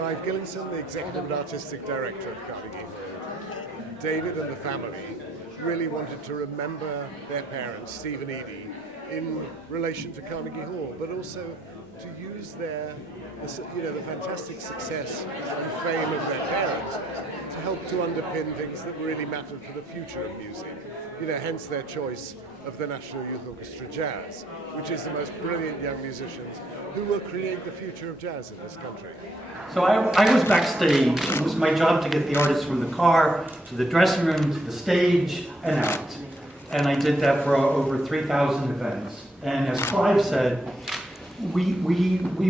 Clive Gillinson, the Executive and Artistic Director of Carnegie Hall. David and the family really wanted to remember their parents, Steve and Eydie, in relation to Carnegie Hall, but also to use the fantastic success and fame of their parents to help to underpin things that really mattered for the future of music. Hence their choice of the National Youth Orchestra Jazz, which is the most brilliant young musicians who will create the future of jazz in this country. So I was backstage. It was my job to get the artists from the car to the dressing room to the stage and out. And I did that for over 3,000 events. And as Clive said, we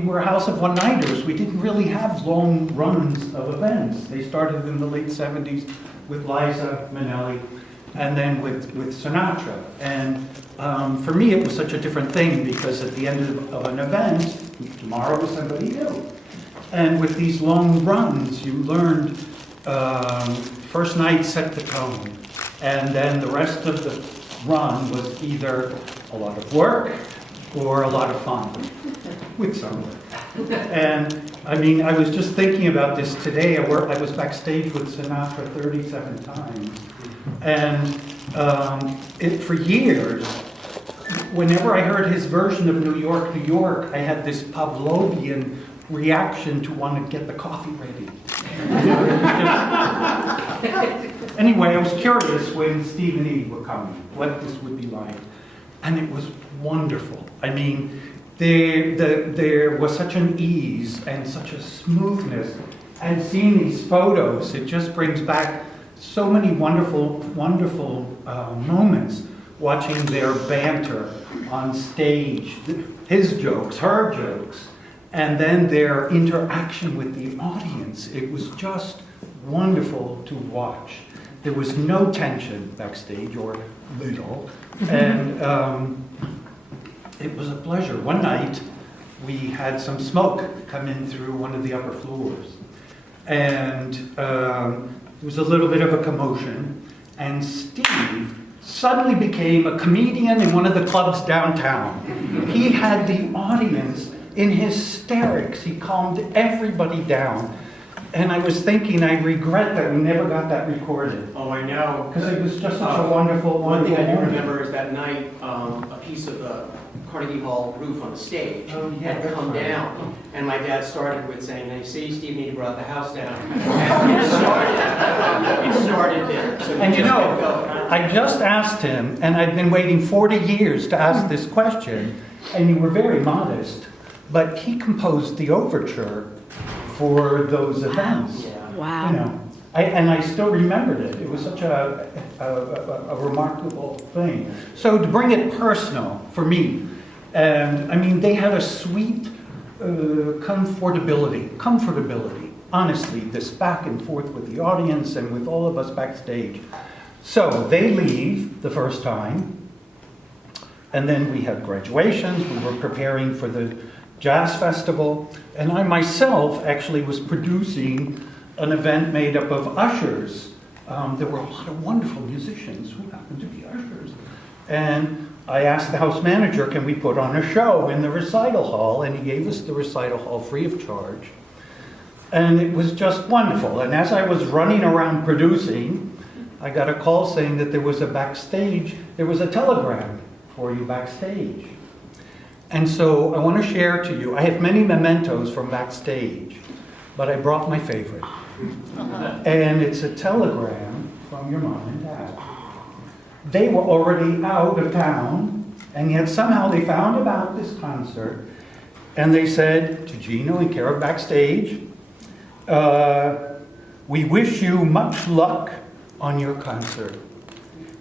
were a house of one-nighters. We didn't really have long runs of events. They started in the late 70s with Liza Minnelli and then with Sinatra. And for me, it was such a different thing because at the end of an event, tomorrow was somebody new. And with these long runs, you learned first night set the tone. And then the rest of the run was either a lot of work or a lot of fun with some work. And I mean, I was just thinking about this today. I was backstage with Sinatra 37 times. And for years, whenever I heard his version of New York, New York, I had this Pavlovian reaction to want to get the coffee ready. Anyway, I was curious when Steve and Eydie were coming, what this would be like. And it was wonderful. I mean, there was such an ease and such a smoothness. And seeing these photos, it just brings back so many wonderful, wonderful moments watching their banter on stage, his jokes, her jokes, and then their interaction with the audience. It was just wonderful to watch. There was no tension backstage, or little, and it was a pleasure. One night, we had some smoke come in through one of the upper floors, and there was a little bit of a commotion, and Steve suddenly became a comedian in one of the clubs downtown. He had the audience in hysterics. He calmed everybody down. And I was thinking, I regret that we never got that recorded. Oh, I know. Because it was just such a wonderful, One thing I do moment. remember is that night, a piece of the Carnegie Hall roof on the stage had come down. And my dad started with saying, "Now you see, Steve Eydie brought the house down." And it started there. So And you know, I just asked him, and I've been waiting 40 years to ask this question, and you were very modest, but he composed the overture for those events. Yeah. Wow. You know, I still remembered it. It was such a remarkable thing. So to bring it personal for me, and I mean, they had a sweet comfortability, honestly, this back and forth with the audience and with all of us backstage. So they leave the first time, and then we had graduations. We were preparing for the Jazz Festival, and I myself actually was producing an event made up of ushers. There were a lot of wonderful musicians who happened to be ushers. And I asked the house manager, can we put on a show in the recital hall? And he gave us the recital hall free of charge. And it was just wonderful. And as I was running around producing, I got a call saying that there was a telegram for you backstage. And so I want to share to you, I have many mementos from backstage, but I brought my favorite. And it's a telegram from your mom and dad. They were already out of town, and yet somehow they found about this concert, and they said to Gino and Kara backstage, we wish you much luck on your concert.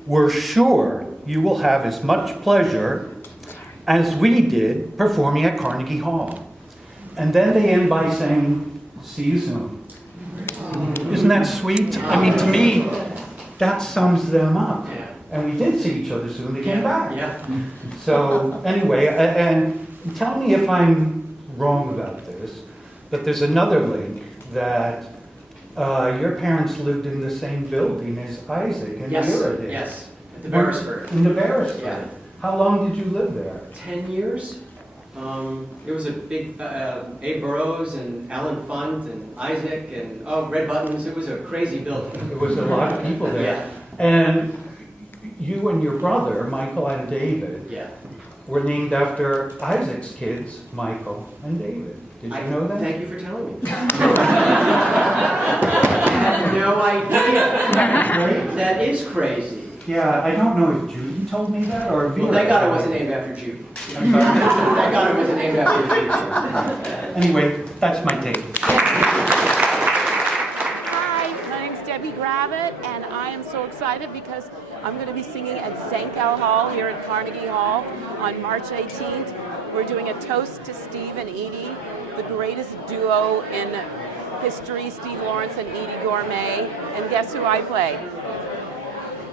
We're sure you will have as much pleasure as we did performing at Carnegie Hall. And then they end by saying, see you soon. Isn't that sweet? I mean, to me, that sums them up. And we did see each other soon. They came back. Yeah. So anyway, and tell me if I'm wrong about this, but there's another link that your parents lived in the same building as Isaac and Ira did. Yes, at the Beresford. In the Beresford. Yeah. How long did you live there? 10 years. It was a big, Abe Burrows and Alan Funt and Isaac and, Red Buttons. It was a crazy building. It was a lot of people there. Yeah. And you and your brother, Michael and David, Yeah. were named after Isaac's kids, Michael and David. Did you know that? Thank you for telling me. I had no idea. Right? That is crazy. Yeah, I don't know if Judy told me that or Vera. Well, thank God it wasn't named after Judy. Thank God it wasn't named after Judy. Anyway, that's my take. Hi, my name's Debbie Gravitt, and I am so excited because I'm going to be singing at Zankow Hall here at Carnegie Hall on March 18th. We're doing a toast to Steve and Eydie, the greatest duo in history, Steve Lawrence and Eydie Gourmet. And guess who I play?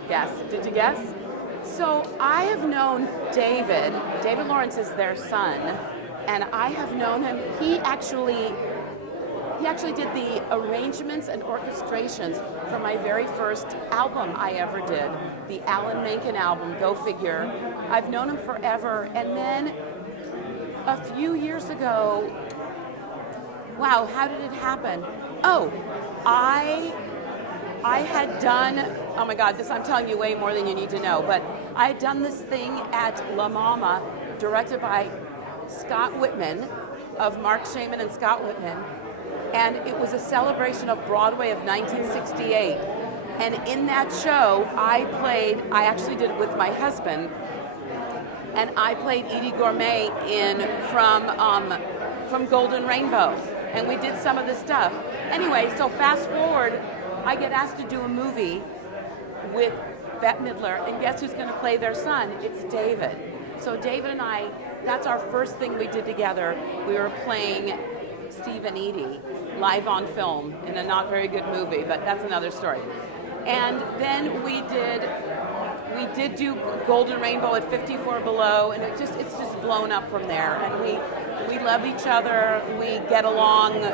Yes, did you guess? So I have known David Lawrence is their son, and I have known him. He actually did the arrangements and orchestrations for my very first album I ever did, the Alan Menken album, Go Figure. I've known him forever, and then a few years ago, wow, how did it happen? Oh, I had done, oh my God, I'm telling you way more than you need to know, but I had done this thing at La Mama, directed by Scott Whitman, of Mark Shaman and Scott Whitman, and it was a celebration of Broadway of 1968. And in that show, I actually did it with my husband, and I played Eydie Gourmet from Golden Rainbow, and we did some of the stuff. Anyway, so fast forward, I get asked to do a movie with Bette Midler, and guess who's going to play their son? It's David. So David and I, that's our first thing we did together. We were playing Steve and Eydie live on film in a not very good movie, but that's another story. And then we did do Golden Rainbow at 54 Below, and it's just blown up from there. And we love each other. We get along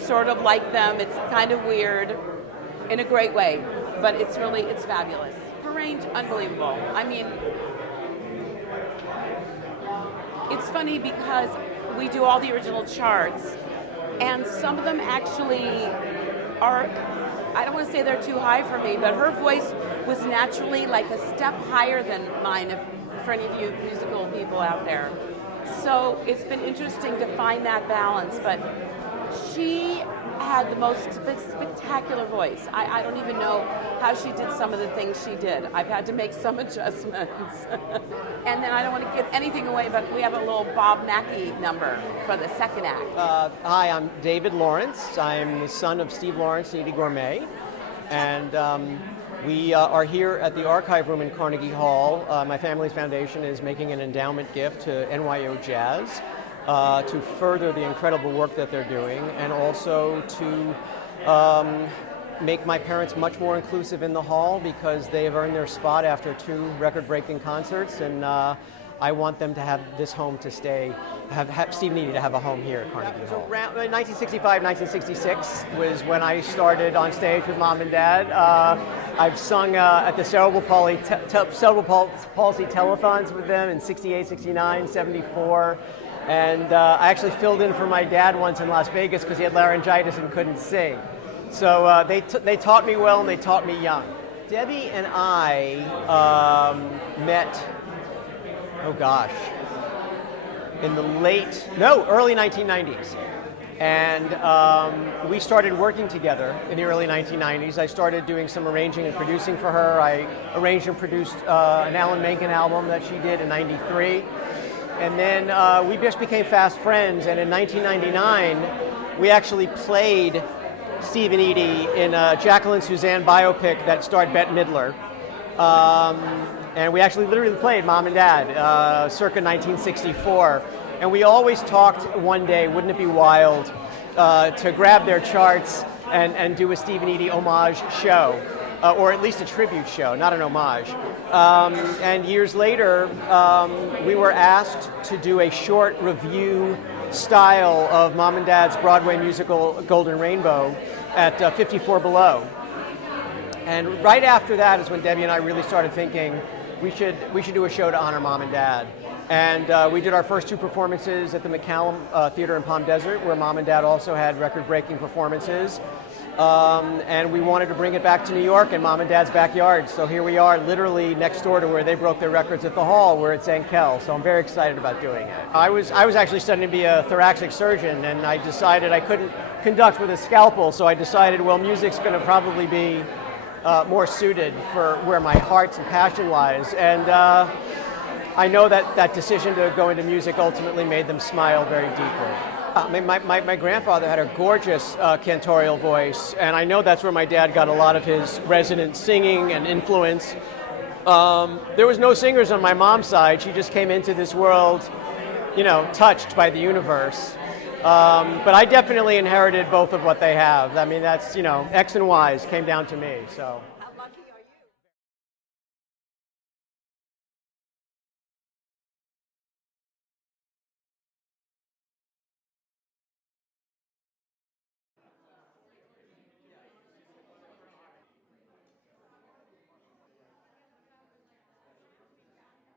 sort of like them. It's kind of weird in a great way, but it's fabulous. Her range, unbelievable. I mean, it's funny because we do all the original charts, and some of them actually are, I don't want to say they're too high for me, but her voice was naturally like a step higher than mine, for any of you musical people out there. So it's been interesting to find that balance, but she had the most spectacular voice. I don't even know how she did some of the things she did. I've had to make some adjustments. And then I don't want to give anything away, but we have a little Bob Mackie number for the second act. Hi, I'm David Lawrence. I'm the son of Steve Lawrence and Eydie Gourmet. And we are here at the Archive Room in Carnegie Hall. My family's foundation is making an endowment gift to NYO Jazz to further the incredible work that they're doing, and also to make my parents much more inclusive in the hall, because they have earned their spot after 2 record-breaking concerts, and I want them to have this home to stay, have Steve and Eydie to have a home here at Carnegie Hall. Around 1965, 1966 was when I started on stage with Mom and Dad. I've sung at the cerebral palsy telethons with them in 68, 69, 74. And I actually filled in for my dad once in Las Vegas because he had laryngitis and couldn't sing. So they taught me well, and they taught me young. Debbie and I met, in the early 1990s. And we started working together in the early 1990s. I started doing some arranging and producing for her. I arranged and produced an Alan Menken album that she did in '93. And then we just became fast friends, and in 1999, we actually played Steve and Eydie in a Jacqueline Suzanne biopic that starred Bette Midler. And we actually literally played Mom and Dad circa 1964. And we always talked one day, wouldn't it be wild, to grab their charts and do a Steve and Eydie homage show. Or at least a tribute show, not an homage. And years later, we were asked to do a short review style of Mom and Dad's Broadway musical Golden Rainbow at 54 Below. And right after that is when Debbie and I really started thinking we should do a show to honor Mom and Dad. And we did our first 2 performances at the McCallum Theater in Palm Desert, where Mom and Dad also had record-breaking performances. And we wanted to bring it back to New York in Mom and Dad's backyard. So here we are, literally next door to where they broke their records at the Hall. We're at St. Kel, so I'm very excited about doing it. I was actually studying to be a thoracic surgeon, and I decided I couldn't conduct with a scalpel, so I decided, well, music's going to probably be more suited for where my heart and passion lies. And I know that that decision to go into music ultimately made them smile very deeply. My grandfather had a gorgeous cantorial voice, and I know that's where my dad got a lot of his resonant singing and influence. There was no singers on my mom's side. She just came into this world, you know, touched by the universe. But I definitely inherited both of what they have. I mean, that's, you know, X and Y's came down to me, so.